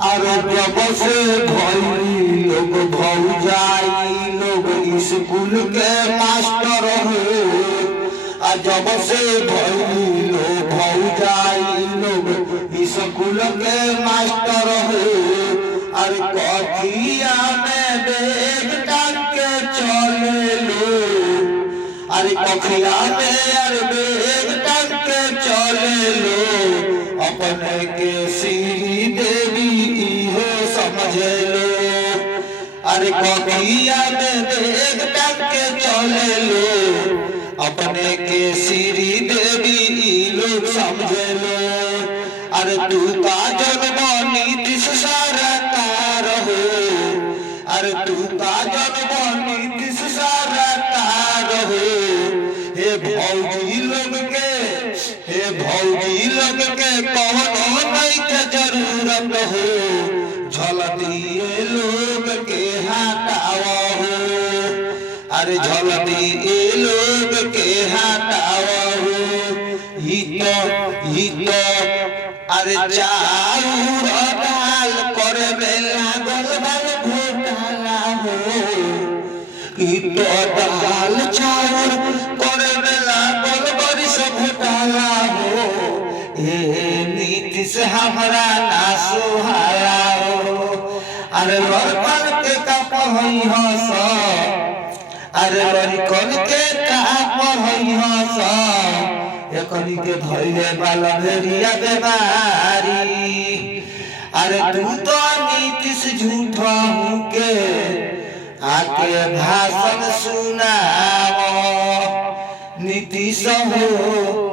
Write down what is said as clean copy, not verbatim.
और जब से भइली लोग भौजाई लोग स्कूल के मास्टर हो। जब से भइली लोग भौजाई लोग स्कूल के मास्टर हो। और कथिया में बैग टांग के चले लो। अरे कथिया में अरे बैग टांग के चले लो। अपने के श्री देवी हो समझ लो। अरे कथिया में बैग टांग के चले लो। अपने के श्री देवी लोग समझ लो। अरे तू का जन्म नीतीश सरकार हो। अरे तू का जन्म नीतीश सरकार हो। हे भौजी लोग के कौनो नहीं के जरूरत हो। झलदिए लोग के हटाओ हो। अरे झलदिए लोग के हटाओ हो। ही तो अरे चारू डाल करे में लागल बल घोटाला हो। ई तो डाल चारू करे में लागल बड़ी सब घोटाला हो। ए नीतीश हमरा ना सुहारा हो। अरे लड़कन के का पढ़ई हस। अरे लड़कन के का पढ़ई हस। एकनी के धइले बाला भेड़िया बेमारी। अरे तू तो नीतीश झूठा के आके भाषण सुनाओ। नीतीश हो